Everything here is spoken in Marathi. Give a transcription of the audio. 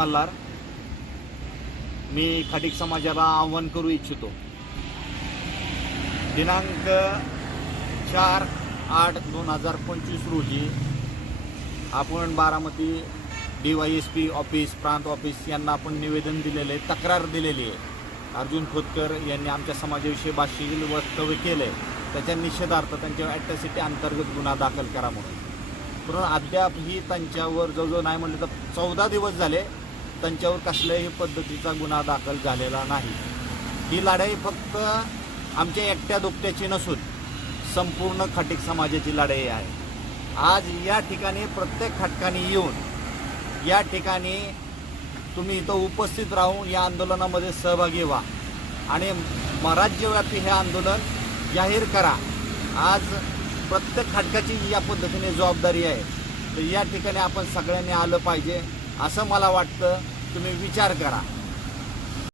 मल्हार. मी खाटीक समाजाला आव्हान करू इच्छितो. दिनांक 4/8/2025 रोजी आपण बारामती DYSP ऑफिस, प्रांत ऑफिस यांना आपण निवेदन दिलेले, तक्रार दिलेली आहे. अर्जुन खोतकर यांनी आमच्या समाजाविषयी बाष्टील वक्तव्य केलं आहे, त्याच्या निषेधार्थ त्यांच्यावर ॲट्रॉसिटी अंतर्गत गुन्हा दाखल करा म्हणून. पण अद्यापही त्यांच्यावर जवळजवळ नाही म्हटलं तर 14 दिवस झाले त्यांच्यावर कसल्याही पद्धतीचा गुन्हा दाखल झालेला नाही. ही लढाई फक्त आमच्या एकट्या दुकट्याची नसून संपूर्ण खाटीक समाजाची लढाई आहे. आज या ठिकाणी प्रत्येक खाटकाने येऊन या ठिकाणी तुम्ही इथं उपस्थित राहून या आंदोलनामध्ये सहभागी व्हा आणि राज्यव्यापी हे आंदोलन जाहीर करा. आज प्रत्येक खाटकाची या पद्धतीने जबाबदारी आहे. तर या ठिकाणी आपण सगळ्यांनी आलं पाहिजे असं मला वाटतं. तुम्ही विचार करा.